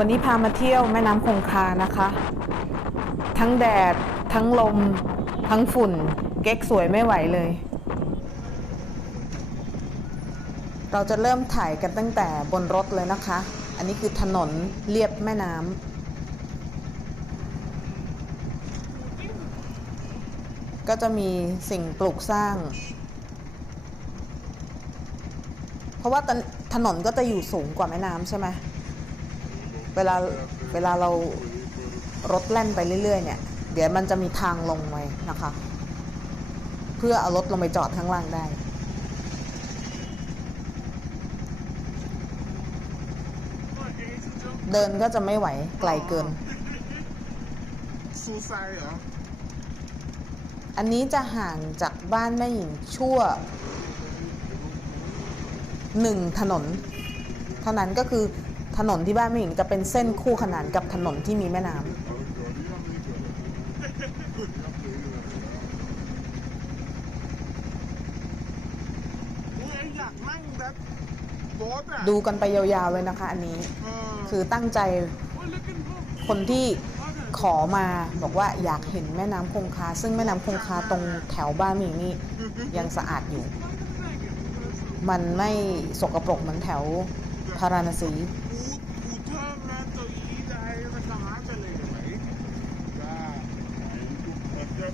วันนี้พามาเที่ยวแม่น้ำคงคานะคะ ทั้งแดด ทั้งลม ทั้งฝุ่น เก๊กสวยไม่ไหวเลย เราจะเริ่มถ่ายกันตั้งแต่บนรถเลยนะคะ อันนี้คือถนนเลียบแม่น้ำก็จะมีสิ่งปลูกสร้าง เพราะว่าถนถนนก็จะอยู่สูงกว่าแม่น้ำใช่ไหม เวลาเวลาเรารถแล่นไปเรื่อยๆ เนี่ย เดี๋ยวมันจะมีทางลงไว้นะคะ เพื่อเอารถลงไปจอดข้างล่างได้ เดินก็จะไม่ไหวไกลเกิน ซูไซเหรอ อันนี้จะห่างจากบ้านแม่หญิงชั่วหนึ่งถนน เท่านั้นก็คือ ถนนที่บ้านแม่หญิงจะเป็นเส้นคู่ขนานกับถนนที่มีแม่น้ำอุ้ยอยากนั่งแบบโบ๊ทอะดูกันไปยาวๆเลยนะคะ อันนี้เออคือตั้งใจคนที่ขอมาบอกว่าอยากเห็นแม่น้ำคงคา ซึ่งแม่น้ำคงคาตรงแถวบ้านแม่หญิงนี่ยังสะอาดอยู่ มันไม่สกปรกเหมือนแถวพาราณสี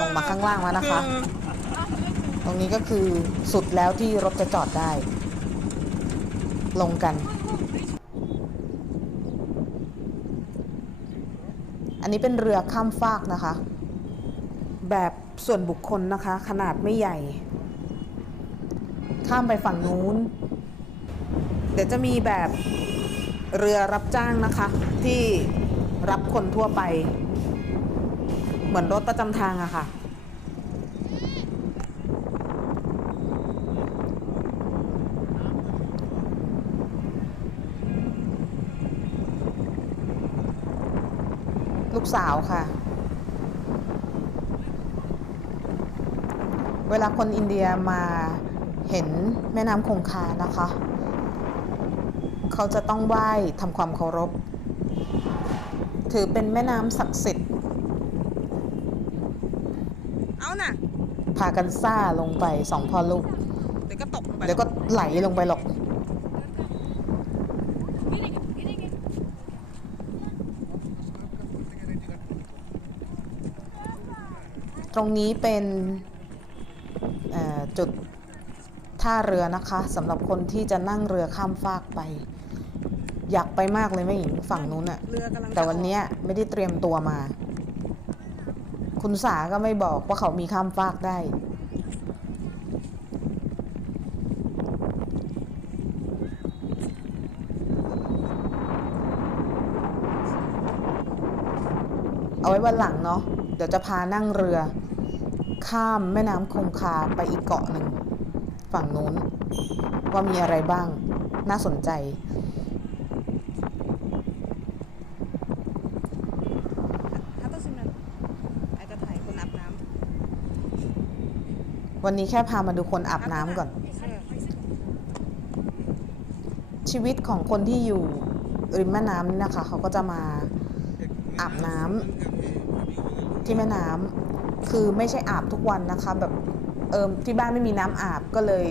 ลงมาข้างล่างแล้วนะคะ ตรงนี้ก็คือสุดแล้วที่รถจะจอดได้ ลงกัน อันนี้เป็นเรือข้ามฟากนะคะ แบบส่วนบุคคลนะคะ ขนาดไม่ใหญ่ ข้ามไปฝั่งนู้น เดี๋ยวจะมีแบบเรือรับจ้างนะคะ ที่รับคนทั่วไป เหมือนรถประจำทางอะค่ะ ลูกสาวค่ะ เวลาคนอินเดียมาเห็นแม่น้ำคงคานะคะ เขาจะต้องไหว้ทำความเคารพ ถือเป็นแม่น้ำศักดิ์สิทธิ์ เอาน่ะ พากันซ่าลงไปสองพ่อลูก เดี๋ยวก็ตกลงไปเดี๋ยวก็ไหลลงไปหรอก ตรงนี้เป็นเอ่อจุดท่าเรือนะคะสำหรับคนที่จะนั่งเรือข้ามฟากไป อยากไปมากเลยแม่หญิงฝั่งนู้นอะเรือกำลังจะแต่วันเนี้ยไม่ได้เตรียมตัวมา คุณสาก็ไม่บอกว่าเขามีข้ามฟากได้ เอาไว้วันหลังเนาะเดี๋ยวจะพานั่งเรือ ข้ามแม่น้ำคงคาไปอีกเกาะหนึ่ง ฝั่งนู้น ว่ามีอะไรบ้าง น่าสนใจ ถ้าต้องซิมนั้นอาจจะถ่ายคนอาบน้ำ วันนี้แค่พามาดูคนอาบน้ำก่อน ชีวิตของคนที่อยู่ริมแม่น้ำนี่นะคะ เขาก็จะมาอาบน้ำที่แม่น้ำคือไม่ใช่อาบทุกวันนะคะ แบบเออที่บ้านไม่มีน้ำอาบก็เลย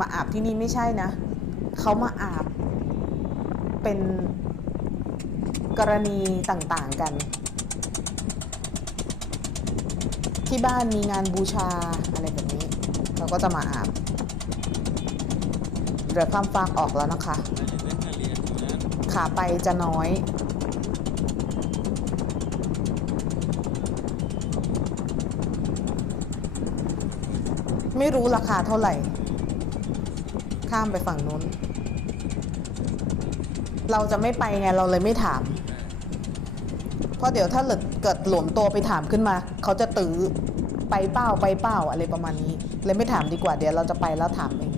มาอาบที่นี่ไม่ใช่นะ เขามาอาบเป็นกรณีต่างๆกัน ที่บ้านมีงานบูชาอะไรแบบนี้ เราก็จะมาอาบเรือข้ามฟากออกแล้วนะคะ ขาไปจะน้อยไม่รู้ราคาเท่าไหร่ ข้ามไปฝั่งนู้น เราจะไม่ไปไง เราเลยไม่ถาม ราะเดี๋ยวถ้าเกิดหลวมตัวไปถามขึ้นมา เขาจะตื้อไปเป้าไปเป้าอะไรประมาณนี้ เลยไม่ถามดีกว่าเดี๋ยวเราจะไปแล้วถามเอง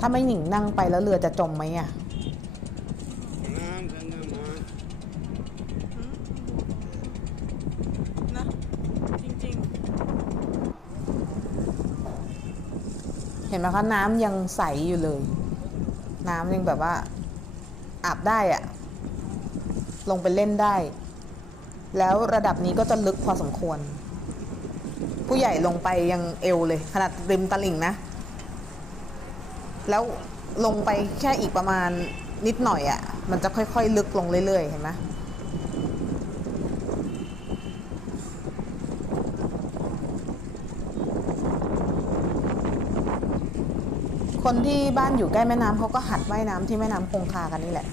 ถ้าไม่หนิงนั่งไปแล้วเรือจะจมไหมอะนะจริง เห็ นไหมคะน้ำยังใสอยู่เลย น้ำยังแบบว่าอาบได้อะลงไปเล่นได้ แล้วระดับนี้ก็จะลึกพอสมควร ผู้ใหญ่ลงไปยังเอวเลย ขนาดริมตลิ่งนะ แล้วลงไปแค่อีกประมาณนิดหน่อยอะ่ะ มันจะค่อยๆ ลึกลงเรื่อยๆ เห็นไหม คนที่บ้านอยู่ใกล้แม่น้ำเขาก็หัดว่ายน้ำที่แม่น้ำคงคากันนี่แหละ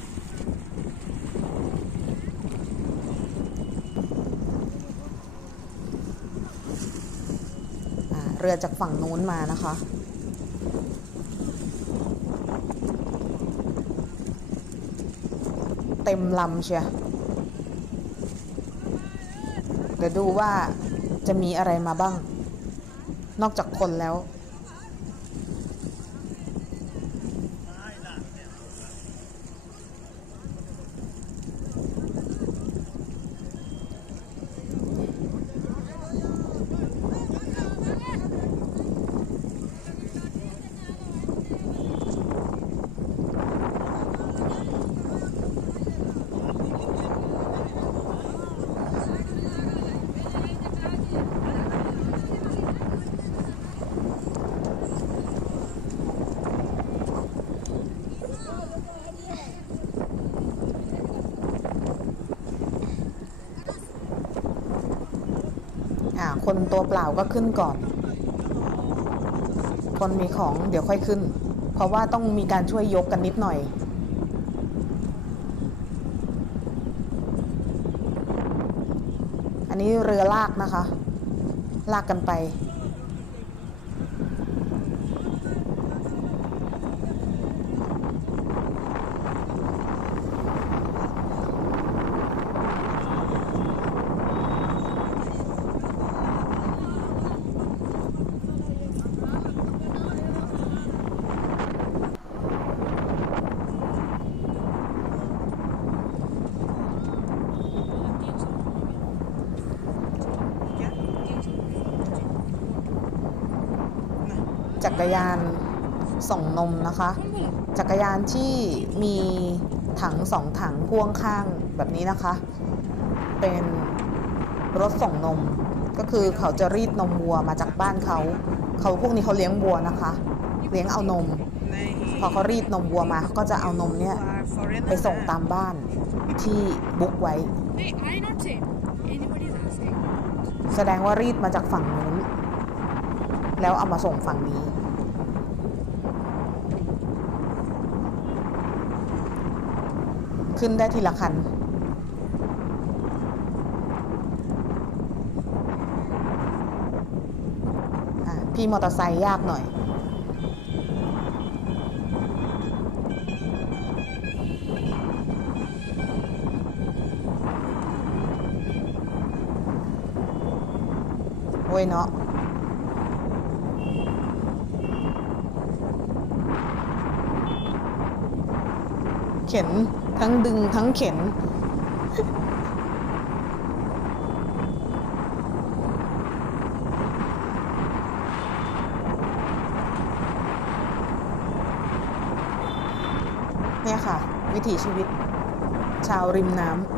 เรือจากฝั่งนู้นมานะคะเต็มลำเชียเดี๋ยวดูว่าจะมีอะไรมาบ้าง นอกจากคนแล้ว อ่า คนตัวเปล่าก็ขึ้นก่อน คนมีของเดี๋ยวค่อยขึ้น เพราะว่าต้องมีการช่วยยกกันนิดหน่อย อันนี้เรือลากนะคะ ลากกันไป จักรยานส่งนมนะคะ จักรยานที่มีถังสองถังพ่วงข้างแบบนี้นะคะ เป็นรถส่งนม ก็คือเขาจะรีดนมวัวมาจากบ้านเขา เขาพวกนี้เขาเลี้ยงวัวนะคะ เลี้ยงเอานมๆในพอเขารีดนมวัวมาเขาก็จะเอานมเนี่ยไปส่งตามบ้านที่บุ๊กไว้ Hey, I not say. Anybody's asking. แสดงว่ารีดมาจากฝั่งนู้น แล้วเอามาส่งฝั่งนี้ ขึ้นได้ทีละคันพี่มอเตอร์ไซค์ยากหน่อยโอ้ยเนาะ เข็น ทั้งดึงทั้งเข็น เนี่ยค่ะ วิถีชีวิต ชาวริมน้ำ